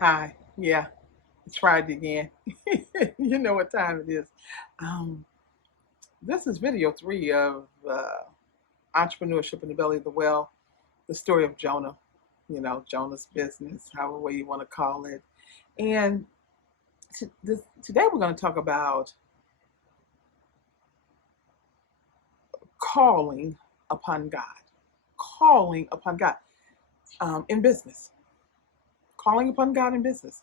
Hi. Yeah, it's Friday again. You know what time it is. Um, this is video three of Entrepreneurship in the Belly of the Whale, the story of Jonah, Jonah's business, however way you want to call it. And today we're going to talk about calling upon God. Calling upon God in business. Calling upon God in business.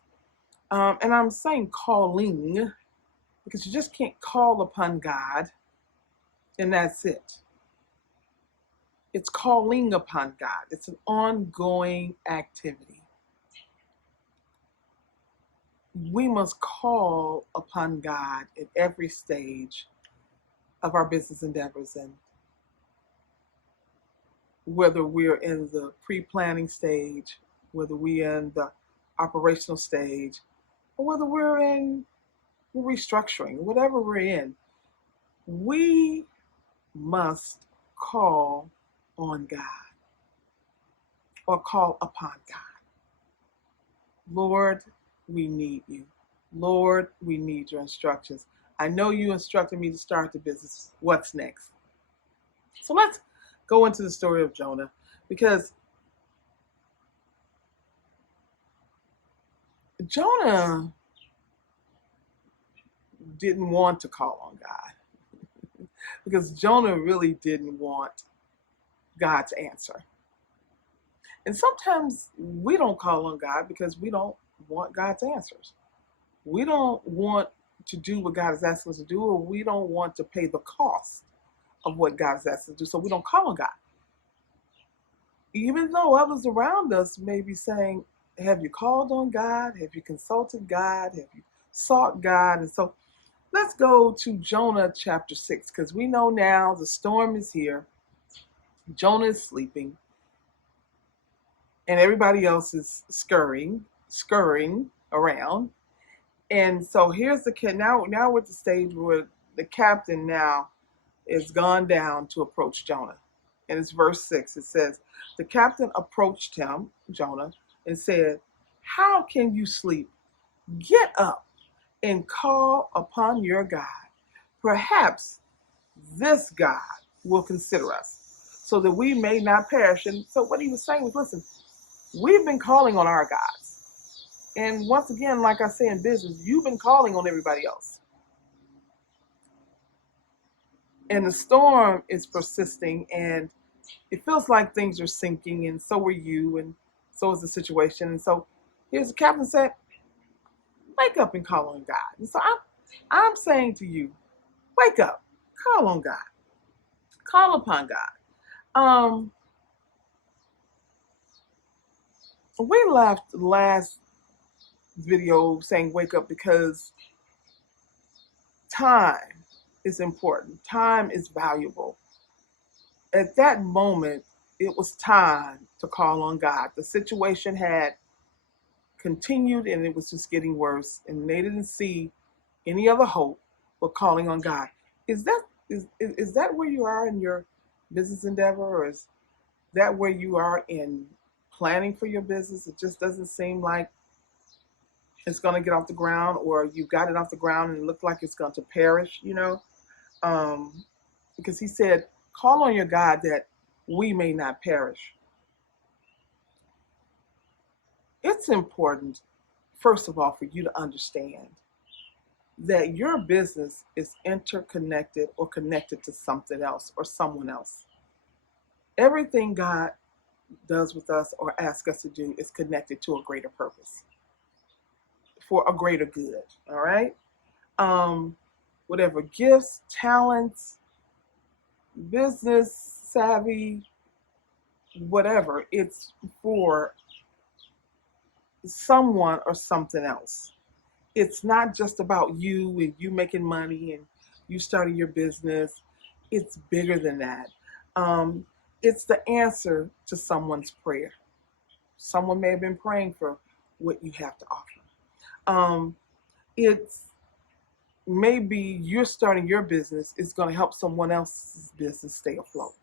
And I'm saying calling because you just can't call upon God and that's it. It's calling upon God. It's an ongoing activity. We must call upon God at every stage of our business endeavors. And whether we're in the pre-planning stage, whether we're in the operational stage, or whether we're in restructuring, whatever we're in, we must call on God or call upon God. Lord, we need you. Lord, we need your instructions. I know you instructed me to start the business. What's next? So let's go into the story of Jonah because Jonah didn't want to call on God because Jonah really didn't want God's answer. And sometimes we don't call on God because we don't want God's answers. We don't want to do what God is asking us to do, or we don't want to pay the cost of what God is asking us to do. So we don't call on God. Even though others around us may be saying, have you called on God? Have you consulted God? Have you sought God? And so let's go to Jonah chapter 6, because we know now the storm is here. Jonah is sleeping, and everybody else is scurrying around. And so here's the kid. Now we're at the stage where the captain now is gone down to approach Jonah. And it's verse 6. It says, the captain approached him, Jonah, and said, how can you sleep? Get up and call upon your God. Perhaps this God will consider us so that we may not perish. And so what he was saying was, listen, we've been calling on our gods. And once again, like I say in business, you've been calling on everybody else. And the storm is persisting, and it feels like things are sinking, and so are you, and so is the situation. And so here's the captain said, wake up and call on God. And so I'm saying to you, wake up, call on God, call upon God. We left last video saying wake up because time is important. Time is valuable. At that moment, it was time to call on God. The situation had continued and it was just getting worse, and they didn't see any other hope but calling on God. Is that where you are in your business endeavor, or is that where you are in planning for your business? It just doesn't seem like it's going to get off the ground, or you got it off the ground and it looked like it's going to perish. Um, because he said, call on your God that we may not perish. It's important, first of all, for you to understand that your business is interconnected or connected to something else or someone else. Everything God does with us or asks us to do is connected to a greater purpose, for a greater good. All right. Whatever gifts, talents, business savvy, whatever, it's for someone or something else. It's not just about you and you making money and you starting your business. It's bigger than that. Um, it's the answer to someone's prayer. Someone may have been praying for what you have to offer. It's maybe you're starting your business is going to help someone else's business stay afloat.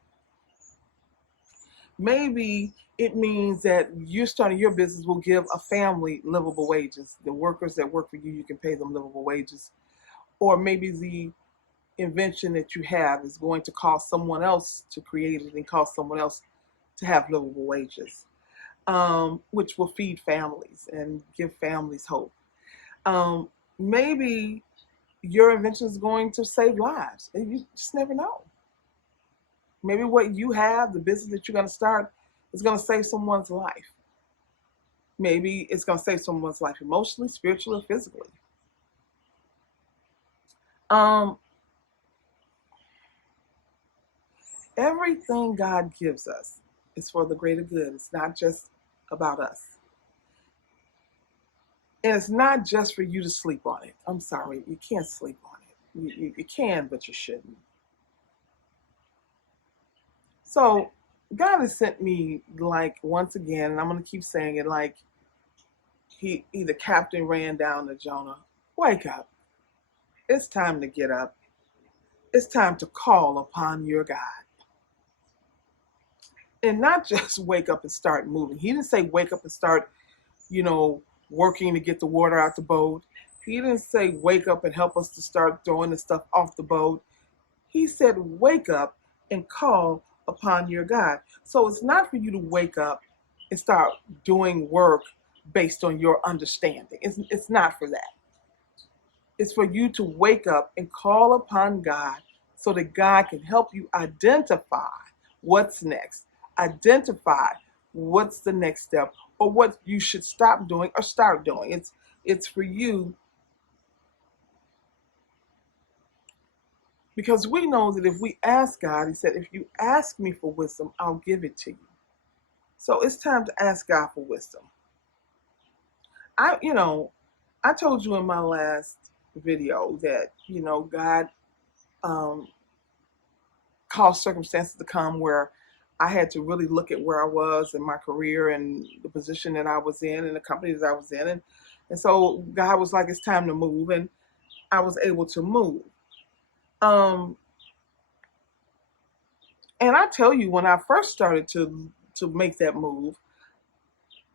Maybe it means that you starting your business will give a family livable wages. The workers that work for you, you can pay them livable wages. Or maybe the invention that you have is going to cause someone else to create it and cause someone else to have livable wages, which will feed families and give families hope. Maybe your invention is going to save lives. And you just never know. Maybe what you have, the business that you're going to start, is going to save someone's life. Maybe it's going to save someone's life emotionally, spiritually, or physically. Um, Everything God gives us is for the greater good. It's not just about us. And it's not just for you to sleep on it. I'm sorry, you can't sleep on it. You can, but you shouldn't. So God has sent me, like, once again, and I'm going to keep saying it, like the captain ran down to Jonah. Wake up. It's time to get up. It's time to call upon your God. And not just wake up and start moving. He didn't say wake up and start, you know, working to get the water out the boat. He didn't say wake up and help us to start throwing the stuff off the boat. He said wake up and call upon your God. So it's not for you to wake up and start doing work based on your understanding. It's not for that. It's for you to wake up and call upon God so that God can help you identify what's next, identify what's the next step, or what you should stop doing or start doing. It's for you, because we know that if we ask God, he said, if you ask me for wisdom, I'll give it to you. So it's time to ask God for wisdom. I told you in my last video that, God um, caused circumstances to come where I had to really look at where I was in my career and the position that I was in and the company that I was in. And so God was like, it's time to move. And I was able to move. And I tell you, when I first started to make that move,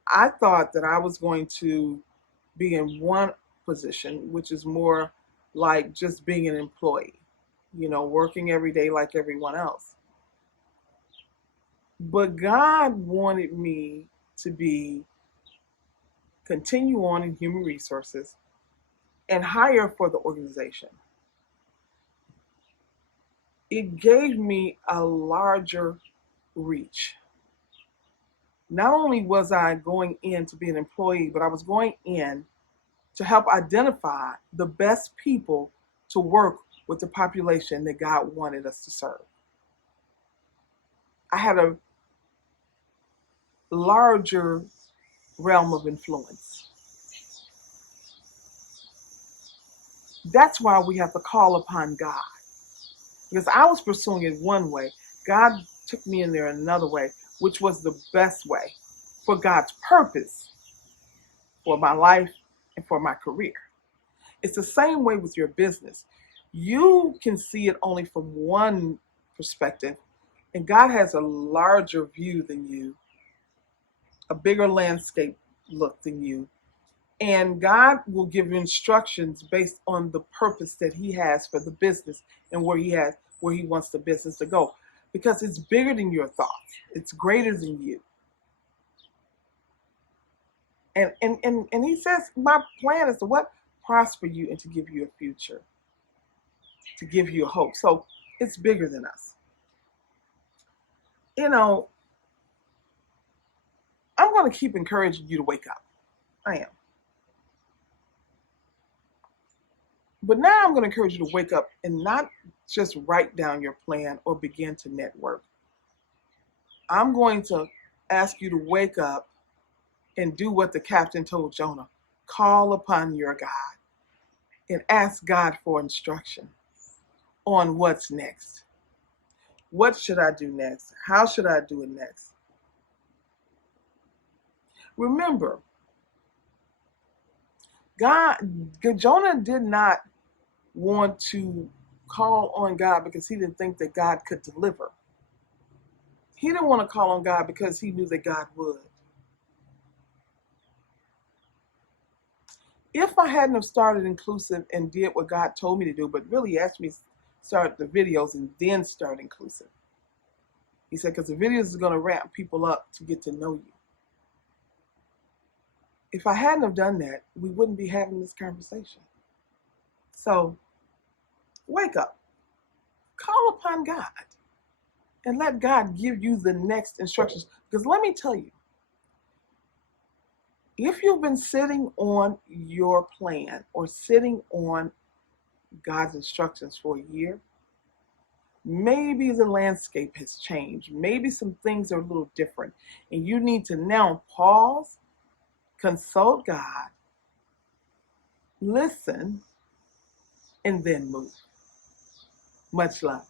I thought that I was going to be in one position, which is more like just being an employee, working every day like everyone else. But God wanted me to continue on in human resources and hire for the organization. It gave me a larger reach. Not only was I going in to be an employee, but I was going in to help identify the best people to work with the population that God wanted us to serve. I had a larger realm of influence. That's why we have to call upon God. Because I was pursuing it one way, God took me in there another way, which was the best way for God's purpose for my life and for my career. It's the same way with your business. You can see it only from one perspective, and God has a larger view than you, a bigger landscape look than you. And God will give you instructions based on the purpose that he has for the business and where he wants the business to go. Because it's bigger than your thoughts. It's greater than you. And he says, my plan is to what? Prosper you and to give you a future. To give you a hope. So it's bigger than us. I'm going to keep encouraging you to wake up. I am. But now I'm going to encourage you to wake up and not just write down your plan or begin to network. I'm going to ask you to wake up and do what the captain told Jonah. Call upon your God and ask God for instruction on what's next. What should I do next? How should I do it next? Remember, Jonah did not want to call on God because he didn't think that God could deliver. He didn't want to call on God because he knew that God would. If I hadn't have started Inclusive and did what God told me to do, but really asked me to start the videos and then start Inclusive. He said, because the videos is going to ramp people up to get to know you. If I hadn't have done that, we wouldn't be having this conversation. So wake up, call upon God, and let God give you the next instructions. Because let me tell you, if you've been sitting on your plan or sitting on God's instructions for a year, maybe the landscape has changed. Maybe some things are a little different. And you need to now pause, consult God, listen, and then move. Much love.